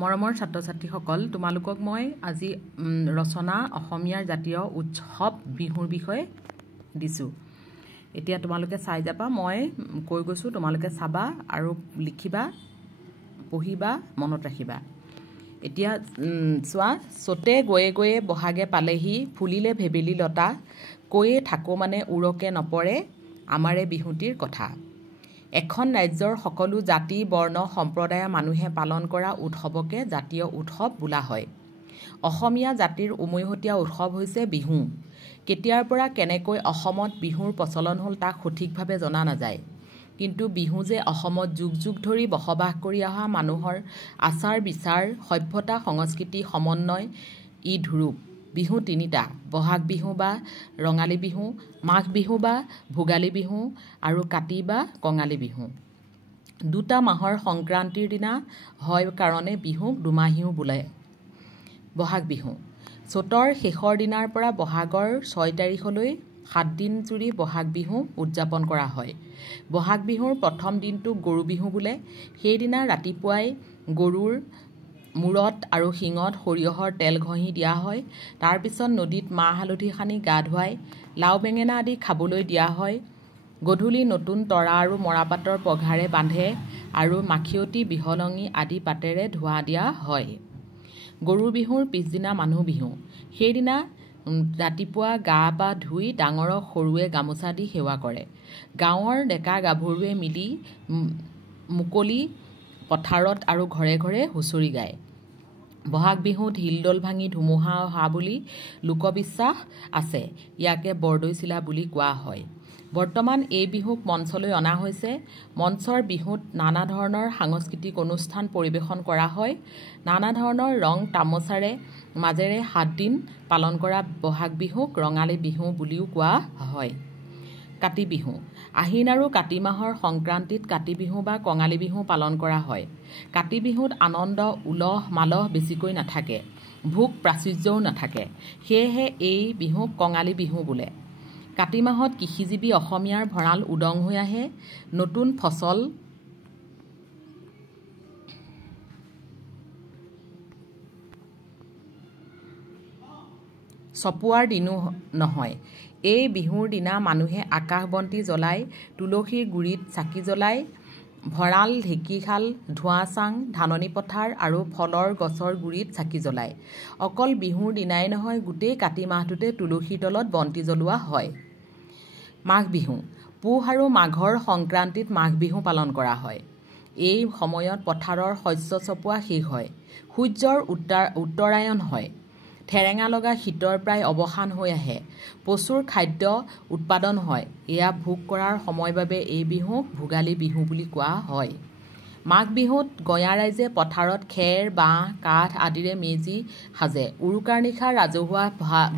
মৰমৰ ছাত্ৰ ছাত্ৰীসকল তোমালোকক মই আজি ৰচনা অসমীয়াৰ জাতীয় উৎসৱ বিহুৰ বিষয়ে দিছোঁ। এতিয়া তোমালোকে চাই যাবা, মই কৈ গৈছোঁ, তোমালোকে চাবা আৰু লিখিবা, পঢ়িবা, মনত ৰাখিবা। এতিয়া চোৱা, চতে গৈয়ে গৈয়ে বহাগে পালেহি, ফুলিলে ভেবেলি লতা, কৈয়ে থাকোঁ মানে উৰকে নপৰে আমাৰে বিহুটিৰ কথা। এখন ৰাজ্যৰ সকলো জাতি বৰ্ণ সম্প্ৰদায়ৰ মানুহে পালন কৰা উৎসৱকে জাতীয় উৎসৱ বোলা হয়। অসমীয়া জাতিৰ উমৈহতীয়া উৎসৱ হৈছে বিহু। কেতিয়াৰ পৰা কেনেকৈ অসমত বিহুৰ প্ৰচলন হ'ল তাক সঠিকভাৱে জনা নাযায়। কিন্তু বিহু যে অসমত যুগ যুগ ধৰি বসবাস কৰি অহা মানুহৰ আচাৰ বিচাৰ সভ্যতা সংস্কৃতি সমন্বয় ই ধ্ৰুৱ। বিহু তিনিটা: বহাগ বিহু বা ৰঙালী বিহু, মাঘ বিহু বা ভোগালী বিহু আৰু কাতি বা কঙালী বিহু। দুটা মাহৰ সংক্ৰান্তিৰ দিনা হয় কাৰণে বিহুক দুমাহীও বোলে। বহাগ বিহু চ'তৰ শেষৰ দিনাৰ পৰা বহাগৰ 6 তাৰিখলৈ 7 দিন জুৰি বহাগ বিহু উদযাপন কৰা হয়। বহাগ বিহুৰ প্ৰথম দিনটোক গৰু বিহু বোলে। সেইদিনা ৰাতিপুৱাই গৰুৰ মূৰত আৰু শিঙত সৰিয়হৰ তেল ঘঁহি দিয়া হয়। তাৰ পিছত নদীত মাহ হালধি সানি গা ধুৱাই লাও বেঙেনা আদি খাবলৈ দিয়া হয়। গধূলি নতুন তৰা আৰু মৰাপাতৰ পঘাৰে বান্ধে আৰু মাখিয়তী বিহলঙি আদি পাতেৰে ধোৱা দিয়া হয়। গৰু বিহুৰ পিছদিনা মানুহ বিহু। সেইদিনা ৰাতিপুৱা গা পা ধুই ডাঙৰক সৰুৱে গামোচা দি সেৱা কৰে। গাঁৱৰ ডেকা গাভৰুৱে মিলি মুকলি পথাৰত আৰু ঘৰে ঘৰে হুঁচৰি গায়। বহাগ বিহুত হিলদল ভাঙি ধুমুহা অহা বুলি লোকবিশ্বাস আছে। ইয়াকে বৰদৈচিলা বুলি কোৱা হয়। বৰ্তমান এই বিহুক মঞ্চলৈ অনা হৈছে। মঞ্চৰ বিহুত নানা ধৰণৰ সাংস্কৃতিক অনুষ্ঠান পৰিৱেশন কৰা হয়। নানা ধৰণৰ ৰং তামোচাৰে মাজেৰে 7 দিন পালন কৰা বহাগ বিহুক ৰঙালী বিহু বুলিও কোৱা হয়। কাতি বিহু আহিন আৰু কাতি মাহৰ সংক্ৰান্তিত কাতি বিহু বা কঙালী বিহু পালন কৰা হয়। কাতি বিহুত আনন্দ উলহ মালহ বেছিকৈ নাথাকে, ভোগ প্ৰাচুৰ্যও নাথাকে। সেয়েহে এই বিহুক কঙালী বিহু বোলে। কাতি মাহত কৃষিজীৱী অসমীয়াৰ ভঁৰাল উদং হৈ আহে। নতুন ফচল চপোৱাৰ দিনো নহয়। এই বিহুৰ দিনা মানুহে আকাশবন্তি জ্বলাই, তুলসীৰ গুৰিত চাকি জ্বলাই, ভঁৰাল ঢেঁকীশাল ধোঁৱাচাং ধাননি পথাৰ আৰু ফলৰ গছৰ গুৰিত চাকি জ্বলায়। অকল বিহুৰ দিনাই নহয়, গোটেই কাতি মাহটোতে তুলসীৰ তলত বন্তি জ্বলোৱা হয়। মাঘ বিহু পুহ আৰু মাঘৰ সংক্ৰান্তিত মাঘ বিহু পালন কৰা হয়। এই সময়ত পথাৰৰ শস্য চপোৱা শেষ হয়। সূৰ্যৰ উত্তৰায়ণ হয়। ঠেৰেঙা লগা শীতৰ প্ৰায় অৱসান হৈ আহে। প্ৰচুৰ খাদ্য উৎপাদন হয়। এয়া ভোগ কৰাৰ সময় বাবে এই বিহুক ভোগালী বিহু বুলি কোৱা হয়। মাঘ বিহুত গঞা ৰাইজে পথাৰত খেৰ বাঁহ কাঠ আদিৰে মেজি সাজে। উৰুকাৰ নিশা ৰাজহুৱা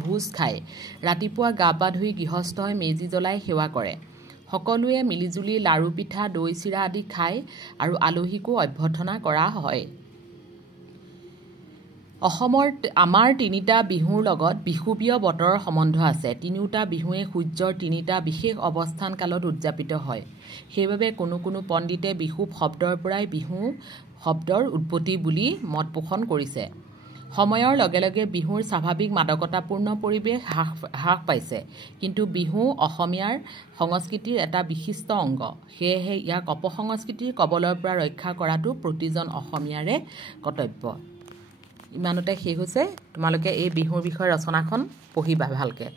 ভোজ খায়। ৰাতিপুৱা গা পা ধুই গৃহস্থই মেজি জ্বলাই সেৱা কৰে। সকলোৱে মিলিজুলি লাড়ু পিঠা দৈ চিৰা আদি খায় আৰু আলহীকো অভ্যৰ্থনা কৰা হয়। আমাৰ তিনিটা বিহুৰ লগত বিষুৱীয় বতৰৰ সম্বন্ধ আছে। তিনিওটা বিহুৱে সূৰ্যৰ তিনিটা বিশেষ অৱস্থান কালত উদযাপিত হয়। সেইবাবে কোনো কোনো পণ্ডিতে বিষুৱ শব্দৰ পৰাই বিহু শব্দৰ উৎপত্তি বুলি মত পোষণ কৰিছে। সময়ৰ লগে লগে বিহুৰ স্বাভাৱিক মাদকতাপূৰ্ণ পৰিৱেশ হ্ৰাস পাইছে। কিন্তু বিহু অসমীয়াৰ সংস্কৃতিৰ এটা বিশিষ্ট অংগ। সেয়েহে ইয়াক অপসংস্কৃতিৰ কবলৰ পৰা ৰক্ষা কৰাটো প্ৰতিজন অসমীয়াৰে কৰ্তব্য। ইমানতে শেষ হৈছে। তোমালোকে এই বিহুৰ বিষয়ে ৰচনাখন পঢ়িবা ভালকৈ।